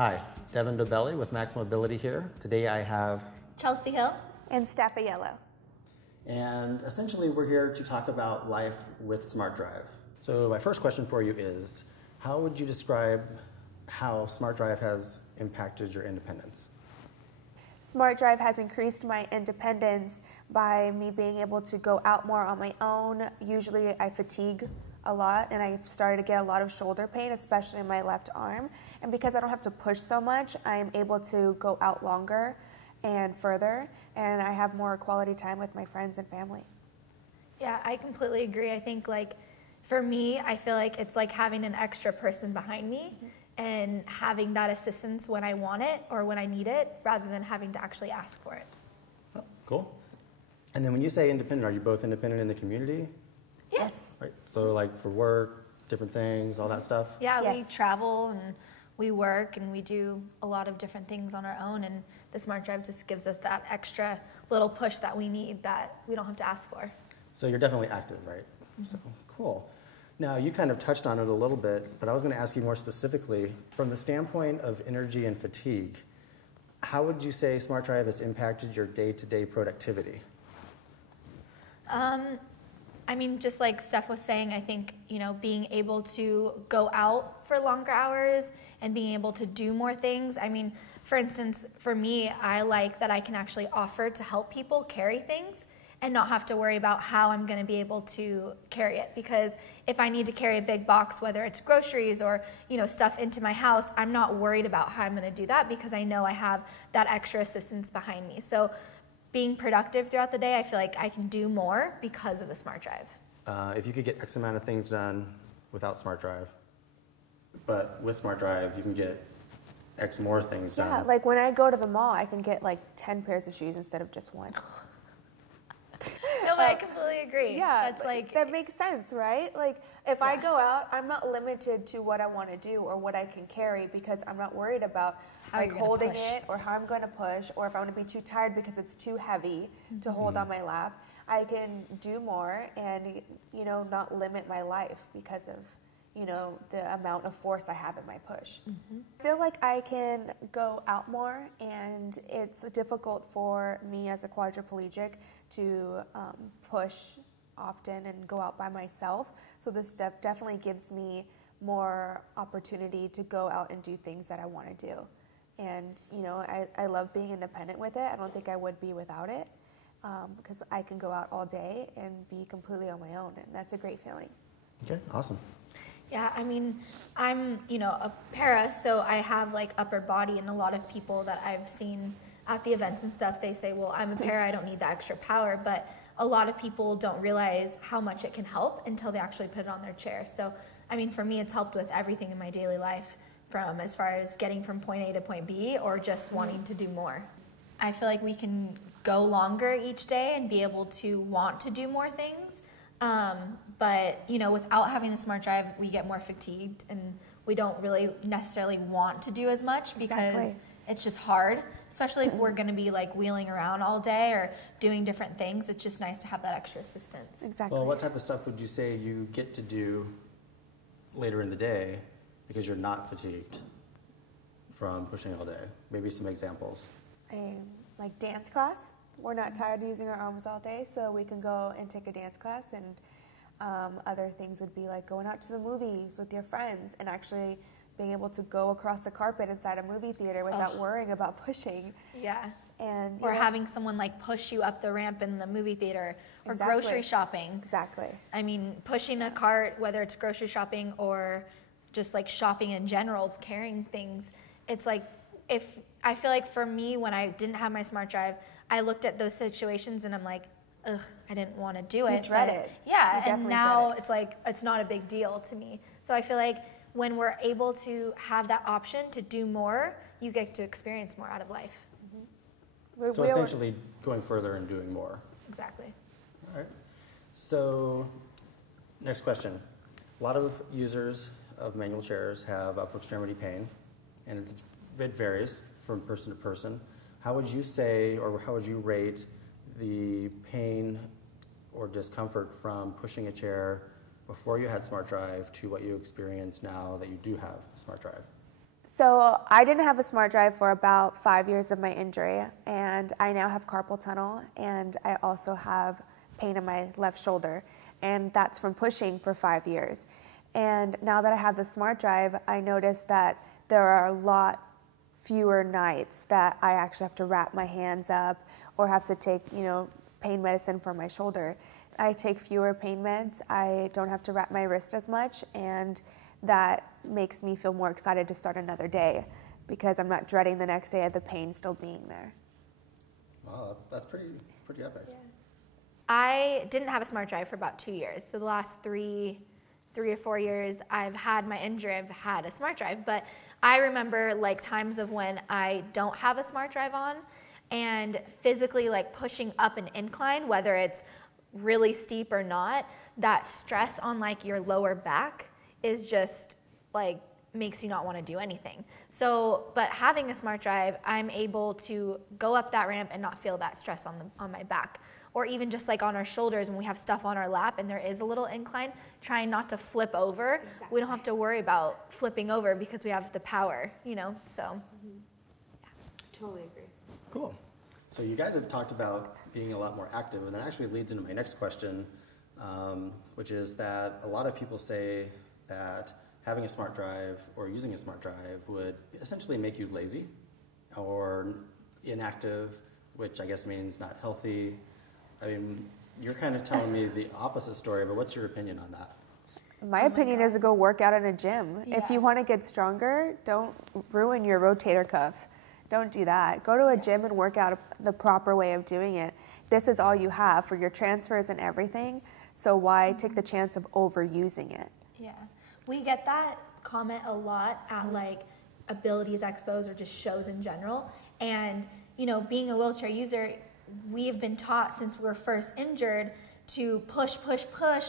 Hi, Devin Dobelli with Max Mobility here. Today I have Chelsea Hill and Staffa. And essentially we're here to talk about life with SmartDrive. So my first question for you is, how would you describe how SmartDrive has impacted your independence? SmartDrive has increased my independence by me being able to go out more on my own. Usually I fatigue a lot and I've started to get a lot of shoulder pain, especially in my left arm. And because I don't have to push so much, I'm able to go out longer and further, and I have more quality time with my friends and family. Yeah, I completely agree. I think, like, for me, I feel like it's like having an extra person behind me and having that assistance when I want it or when I need it, rather than having to actually ask for it. Oh, cool. And then when you say independent, are you both independent in the community? Yes. Right. So like for work, different things, all that stuff? Yeah, yes. We travel and we work and we do a lot of different things on our own, and the SmartDrive just gives us that extra little push that we need that we don't have to ask for. So you're definitely active, right? Mm-hmm. So cool. Now you kind of touched on it a little bit, but I was going to ask you more specifically, from the standpoint of energy and fatigue, how would you say SmartDrive has impacted your day-to-day productivity? I mean, just like Steph was saying, I think, being able to go out for longer hours and being able to do more things. I mean, for instance, for me, I like that I can actually offer to help people carry things and not have to worry about how I'm going to be able to carry it. Because if I need to carry a big box, whether it's groceries or, stuff into my house, I'm not worried about how I'm going to do that because I know I have that extra assistance behind me. So being productive throughout the day, I feel like I can do more because of the SmartDrive. If you could get X amount of things done without SmartDrive, but with SmartDrive, you can get X more things done. Yeah, like when I go to the mall, I can get like 10 pairs of shoes instead of just one. No, but I completely agree. Yeah, that's like that makes sense, right? Like if I go out, I'm not limited to what I want to do or what I can carry because I'm not worried about like holding it or how I'm going to push or if I'm going to be too tired because it's too heavy to hold on my lap. I can do more and not limit my life because of the amount of force I have in my push. I feel like I can go out more, and it's difficult for me as a quadriplegic to push often and go out by myself. So this stuff definitely gives me more opportunity to go out and do things that I want to do. And I love being independent with it. I don't think I would be without it because I can go out all day and be completely on my own, and that's a great feeling. Okay, awesome. Yeah, I mean, I'm, a para, so I have like upper body, and a lot of people that I've seen at the events and stuff, they say, well, I'm a para, I don't need the extra power, but a lot of people don't realize how much it can help until they actually put it on their chair. So, I mean, for me, it's helped with everything in my daily life, from as far as getting from point A to point B or just wanting to do more. I feel like we can go longer each day and be able to want to do more things. But, without having the SmartDrive, we get more fatigued and we don't really necessarily want to do as much because it's just hard, especially if we're going to be like wheeling around all day or doing different things. It's just nice to have that extra assistance. Exactly. Well, what type of stuff would you say you get to do later in the day because you're not fatigued from pushing all day? Maybe some examples. Like dance class. We're not tired of using our arms all day, so we can go and take a dance class. And other things would be like going out to the movies with your friends and actually being able to go across the carpet inside a movie theater without worrying about pushing. Yeah. And or having someone like push you up the ramp in the movie theater or grocery shopping. Exactly. I mean, pushing a cart, whether it's grocery shopping or just like shopping in general, carrying things, it's like I feel like for me, when I didn't have my SmartDrive, I looked at those situations and I'm like, ugh, I didn't want to do it. You dread it. Yeah, and now it's like, it's not a big deal to me. So I feel like when we're able to have that option to do more, you get to experience more out of life. So essentially going further and doing more. Exactly. All right. So next question. A lot of users of manual chairs have upper extremity pain, and it varies from person to person. How would you say, or how would you rate the pain or discomfort from pushing a chair before you had SmartDrive to what you experience now that you do have SmartDrive? So I didn't have a SmartDrive for about 5 years of my injury, and I now have carpal tunnel, and I also have pain in my left shoulder, and that's from pushing for 5 years. And now that I have the SmartDrive, I noticed that there are a lot fewer nights that I actually have to wrap my hands up or have to take, pain medicine for my shoulder. I take fewer pain meds. I don't have to wrap my wrist as much, and that makes me feel more excited to start another day because I'm not dreading the next day of the pain still being there. Wow, that's pretty epic. Yeah. I didn't have a SmartDrive for about 2 years. So the last three or 4 years I've had my injury, I've had a SmartDrive. But I remember like times of when I don't have a SmartDrive on and physically like pushing up an incline, whether it's really steep or not, that stress on like your lower back is just like makes you not want to do anything. So, but having a SmartDrive, I'm able to go up that ramp and not feel that stress on my back. Or even just like on our shoulders when we have stuff on our lap and there is a little incline, trying not to flip over. Exactly. We don't have to worry about flipping over because we have the power, so. Yeah. Totally agree. Cool. So you guys have talked about being a lot more active, and that actually leads into my next question, which is that a lot of people say that having a SmartDrive or using a SmartDrive would essentially make you lazy or inactive, which I guess means not healthy. I mean, you're kind of telling me the opposite story, but what's your opinion on that? My opinion is to go work out in a gym. Yeah. If you want to get stronger, don't ruin your rotator cuff. Don't do that. Go to a gym and work out the proper way of doing it. This is all you have for your transfers and everything, so why take the chance of overusing it? Yeah. We get that comment a lot at like abilities expos or just shows in general. And, being a wheelchair user, we have been taught since we were first injured to push,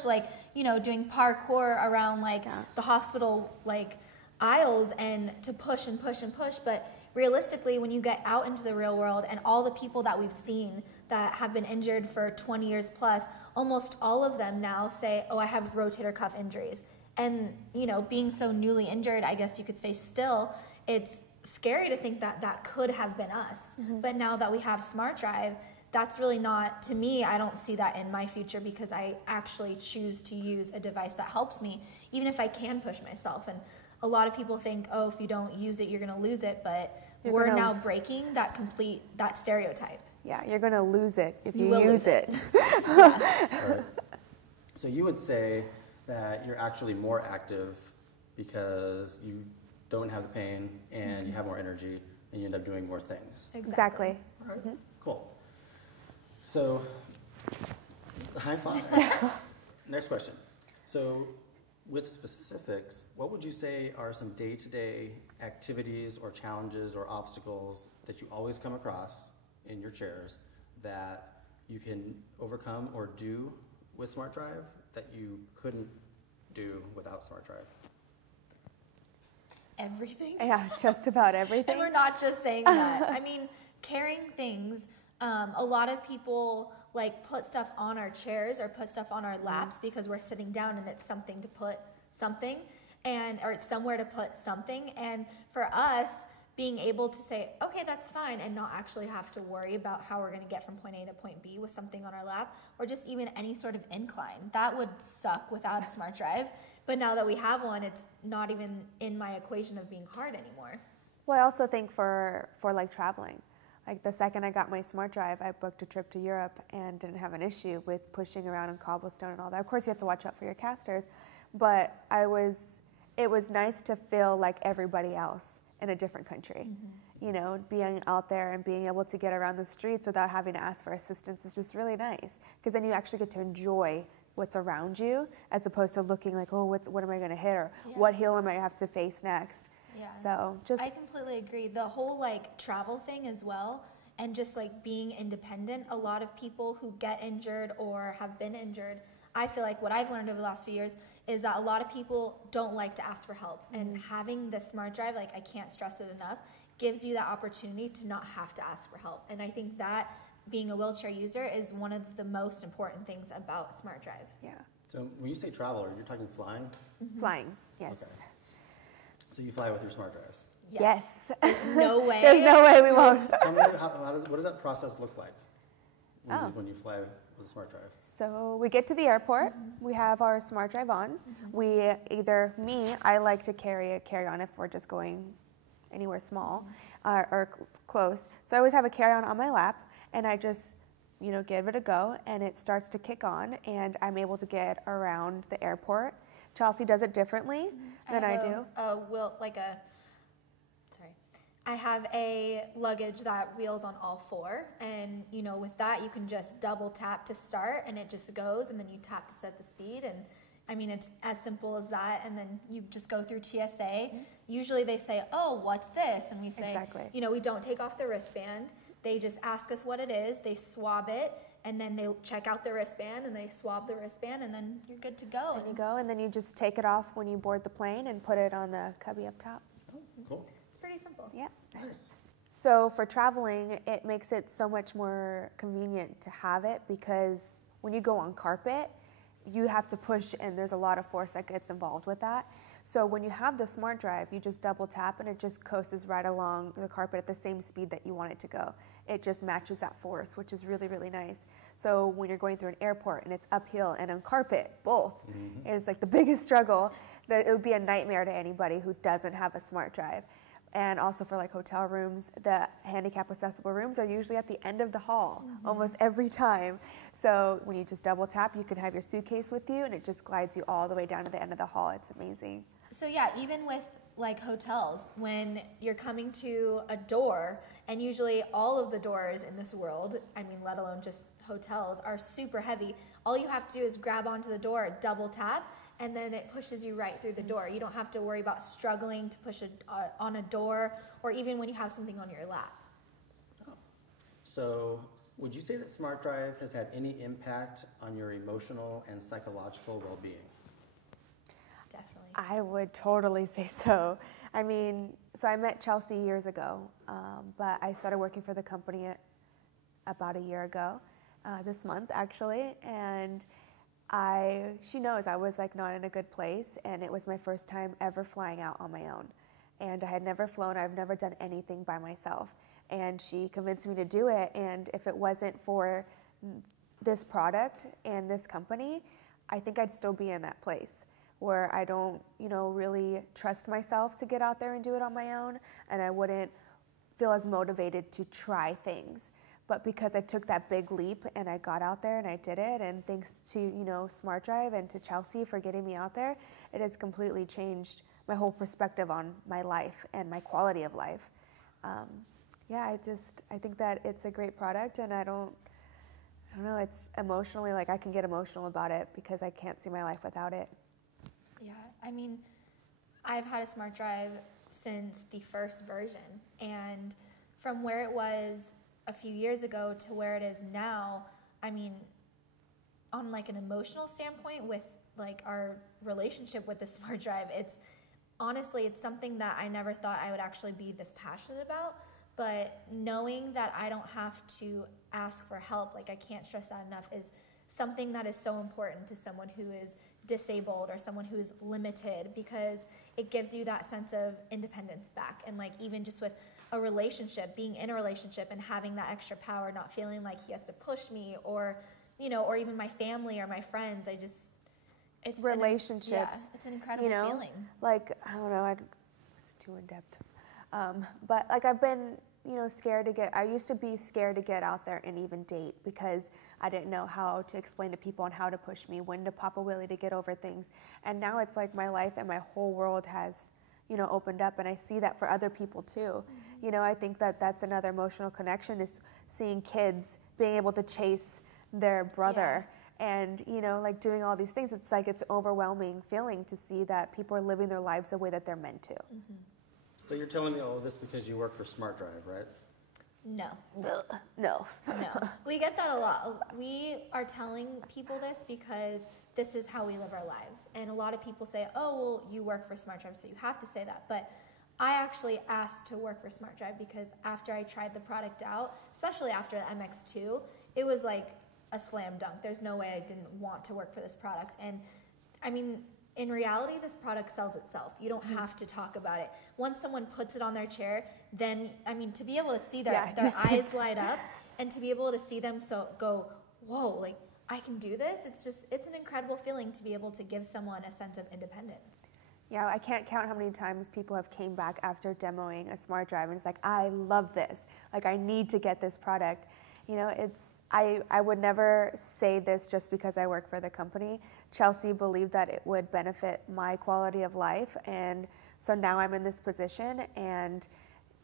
like, doing parkour around like the hospital like aisles and to push and push and push. But realistically, when you get out into the real world and all the people that we've seen that have been injured for 20 years plus, almost all of them now say, oh, I have rotator cuff injuries. And, being so newly injured, I guess you could say still, it's scary to think that that could have been us. Mm-hmm. But now that we have SmartDrive, that's really not, to me, I don't see that in my future because I actually choose to use a device that helps me, even if I can push myself. And a lot of people think, oh, if you don't use it, you're going to lose it. But we're now breaking that stereotype. Yeah, you're going to lose it if you use it. Right. So you would say that you're actually more active because you don't have the pain and you have more energy and you end up doing more things. Exactly. All right. Mm-hmm. Cool. So, high five. Next question. So, with specifics, what would you say are some day-to-day activities or challenges or obstacles that you always come across in your chairs that you can overcome or do with SmartDrive that you couldn't do without SmartDrive? Everything? Yeah, just about everything. And we're not just saying that. I mean, carrying things, a lot of people like put stuff on our chairs or put stuff on our laps because we're sitting down and it's something to put something or it's somewhere to put something. And for us, being able to say, okay, that's fine, and not actually have to worry about how we're going to get from point A to point B with something on our lap, or just even any sort of incline. That would suck without a SmartDrive. But now that we have one, it's not even in my equation of being hard anymore. Well, I also think for like traveling. Like the second I got my SmartDrive, I booked a trip to Europe and didn't have an issue with pushing around on cobblestone and all that. Of course, you have to watch out for your casters, but it was nice to feel like everybody else in a different country. Mm-hmm. Being out there and being able to get around the streets without having to ask for assistance is just really nice, because then you actually get to enjoy what's around you as opposed to looking like, oh, what am I going to hit, or what hill am I have to face next. Yeah. So I completely agree. The whole like travel thing as well, and just like being independent. A lot of people who get injured or have been injured, I feel like what I've learned over the last few years is that a lot of people don't like to ask for help. Mm-hmm. And having the SmartDrive, like I can't stress it enough, gives you that opportunity to not have to ask for help. And I think that being a wheelchair user is one of the most important things about SmartDrive. Yeah. So when you say travel, you're talking flying? Mm-hmm. Flying, yes. Okay. So you fly with your SmartDrives? Yes. There's no way. There's no way we won't. Tell me what does that process look like when you fly with a SmartDrive? So we get to the airport, we have our SmartDrive on. I like to carry a carry-on if we're just going anywhere small or close. So I always have a carry-on on my lap, and I just, give it a go, and it starts to kick on, and I'm able to get around the airport. Chelsea does it differently than I do. I have a luggage that wheels on all four, and with that you can just double tap to start, and it just goes, and then you tap to set the speed, and I mean it's as simple as that. And then you just go through TSA. Usually they say, "Oh, what's this?" And we say, exactly. We don't take off the wristband. They just ask us what it is. They swab it, and then they check out the wristband, and they swab the wristband, and then you're good to go. And you go, and then you just take it off when you board the plane and put it on the cubby up top. Oh, cool. Pretty simple. Yeah. Nice. So for traveling, it makes it so much more convenient to have it, because when you go on carpet, you have to push, and there's a lot of force that gets involved with that. So when you have the SmartDrive, you just double tap, and it just coasts right along the carpet at the same speed that you want it to go. It just matches that force, which is really, really nice. So when you're going through an airport and it's uphill and on carpet, both, it's like the biggest struggle. That it would be a nightmare to anybody who doesn't have a SmartDrive. And also for like hotel rooms, the handicap accessible rooms are usually at the end of the hall almost every time. So when you just double tap, you can have your suitcase with you, and it just glides you all the way down to the end of the hall. It's amazing. So yeah, even with like hotels, when you're coming to a door, and usually all of the doors in this world, let alone just hotels, are super heavy. All you have to do is grab onto the door, double tap, and then it pushes you right through the door. You don't have to worry about struggling to push on a door, or even when you have something on your lap. Oh. So would you say that SmartDrive has had any impact on your emotional and psychological well-being? Definitely. I would totally say so. So I met Chelsea years ago, but I started working for the company about a year ago, this month actually, and she knows I was like not in a good place, and it was my first time ever flying out on my own. And I had never flown, I've never done anything by myself. And she convinced me to do it, and if it wasn't for this product and this company, I think I'd still be in that place where I don't, really trust myself to get out there and do it on my own, and I wouldn't feel as motivated to try things. But because I took that big leap and I got out there and I did it, and thanks to SmartDrive and to Chelsea for getting me out there, it has completely changed my whole perspective on my life and my quality of life. I think that it's a great product, and I don't know, it's emotionally, like I can get emotional about it because I can't see my life without it. Yeah, I've had a SmartDrive since the first version, and from where it was a few years ago to where it is now, on like an emotional standpoint with like our relationship with the SmartDrive, it's something that I never thought I would actually be this passionate about. But knowing that I don't have to ask for help, like I can't stress that enough, is something that is so important to someone who is disabled or someone who is limited, because it gives you that sense of independence back. And like even just with a relationship, being in a relationship and having that extra power, not feeling like he has to push me, or or even my family or my friends, it's relationships. It's an incredible feeling. Like, I don't know, it's too in depth. But like I've been, I used to be scared to get out there and even date, because I didn't know how to explain to people and how to push me, when to pop a wheelie to get over things. And now it's like my life and my whole world has, opened up, and I see that for other people too. I think that that's another emotional connection, is seeing kids being able to chase their brother. Yeah. And, like doing all these things. It's like, it's overwhelming feeling to see that people are living their lives the way that they're meant to. Mm-hmm. So you're telling me all of this because you work for SmartDrive, right? No. No. We get that a lot. We are telling people this because this is how we live our lives. And a lot of people say, oh, well, you work for SmartDrive, so you have to say that. But I actually asked to work for SmartDrive because after I tried the product out, especially after the MX2, it was like a slam dunk. There's no way I didn't want to work for this product. And in reality, this product sells itself. You don't have to talk about it. Once someone puts it on their chair, then, I mean, to be able to see their eyes light up and to be able to see them go, whoa, like, I can do this. It's an incredible feeling to be able to give someone a sense of independence. Yeah, I can't count how many times people have came back after demoing a SmartDrive and it's like, I love this. Like, I need to get this product. You know, I would never say this just because I work for the company. Chelsea believed that it would benefit my quality of life, and so now I'm in this position, and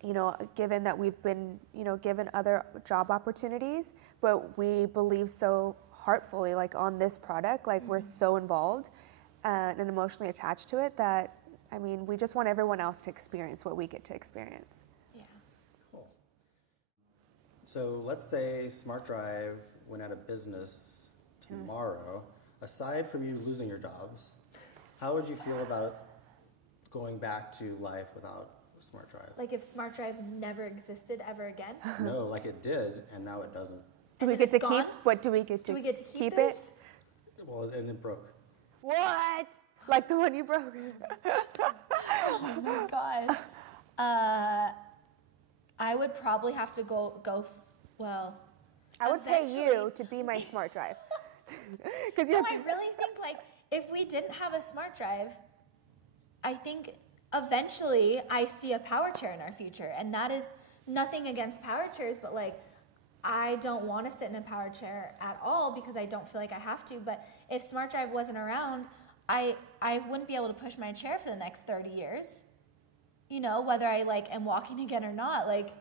you know, given that we've been, you know, given other job opportunities, but we believe so heartfully, like, on this product, like, we're so involved and emotionally attached to it that, I mean, we just want everyone else to experience what we get to experience. Yeah. Cool. So let's say SmartDrive went out of business tomorrow. Aside from you losing your jobs, how would you feel about going back to life without SmartDrive? Like if SmartDrive never existed ever again? No, like it did, and now it doesn't. Do we get to keep? What do we get to? Do we get to keep it? Well, and it broke. What? Like the one you broke? Oh my God. I would probably have to well. I would pay you to be my SmartDrive. Because No, I really think, like, if we didn't have a SmartDrive, I think eventually I see a power chair in our future, and that is nothing against power chairs, but like, I don't want to sit in a power chair at all because I don't feel like I have to. But if SmartDrive wasn't around, I wouldn't be able to push my chair for the next 30 years. You know, whether I like am walking again or not. Like,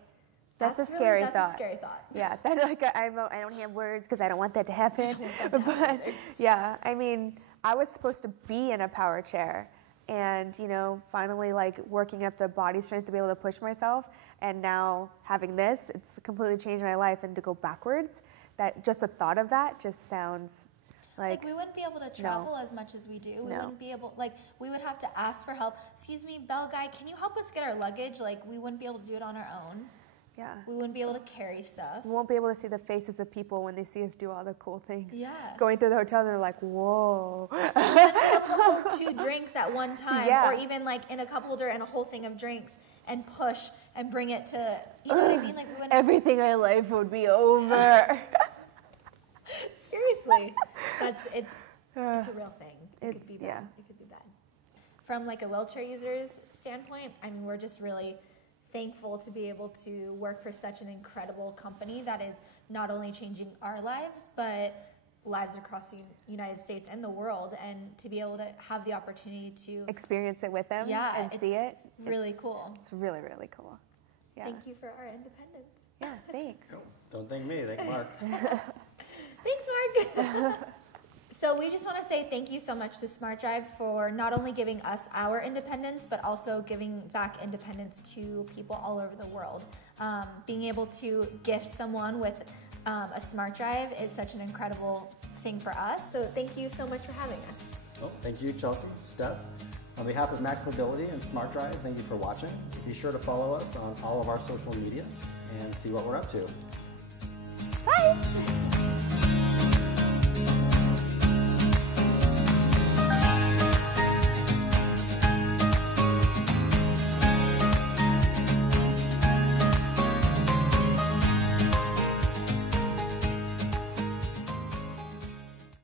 that's a scary thought. That's a scary thought. Yeah, that, like, I don't have words because I don't want that to happen. But yeah, I mean, I was supposed to be in a power chair, and you know, finally like working up the body strength to be able to push myself, and now having this, it's completely changed my life. And to go backwards, that just the thought of that just sounds like we wouldn't be able to travel as much as we do. We wouldn't be able, like, we would have to ask for help. Excuse me, bell guy, can you help us get our luggage? Like, we wouldn't be able to do it on our own. Yeah. We wouldn't be able to carry stuff. We won't be able to see the faces of people when they see us do all the cool things. Yeah. Going through the hotel, they're like, whoa. Hold 2 drinks at one time, or even like in a cup holder and a whole thing of drinks, and push and bring it to, you know what I mean? Like, we wouldn't. Everything in life would be over. Seriously, it's a real thing. It could be bad. Yeah. It could be bad. From like a wheelchair user's standpoint, I mean, we're just really thankful to be able to work for such an incredible company that is not only changing our lives, but lives across the United States and the world, and to be able to have the opportunity to experience it with them and see it. Really cool. It's really, really cool. Yeah. Thank you for our independence. Yeah, thanks. Don't thank me, thank Mark. Thanks, Mark. So we just want to say thank you so much to SmartDrive for not only giving us our independence, but also giving back independence to people all over the world. Being able to gift someone with a SmartDrive is such an incredible thing for us. So thank you so much for having us. Well, thank you, Chelsea, Steph. On behalf of Max Mobility and SmartDrive, thank you for watching. Be sure to follow us on all of our social media and see what we're up to. Bye!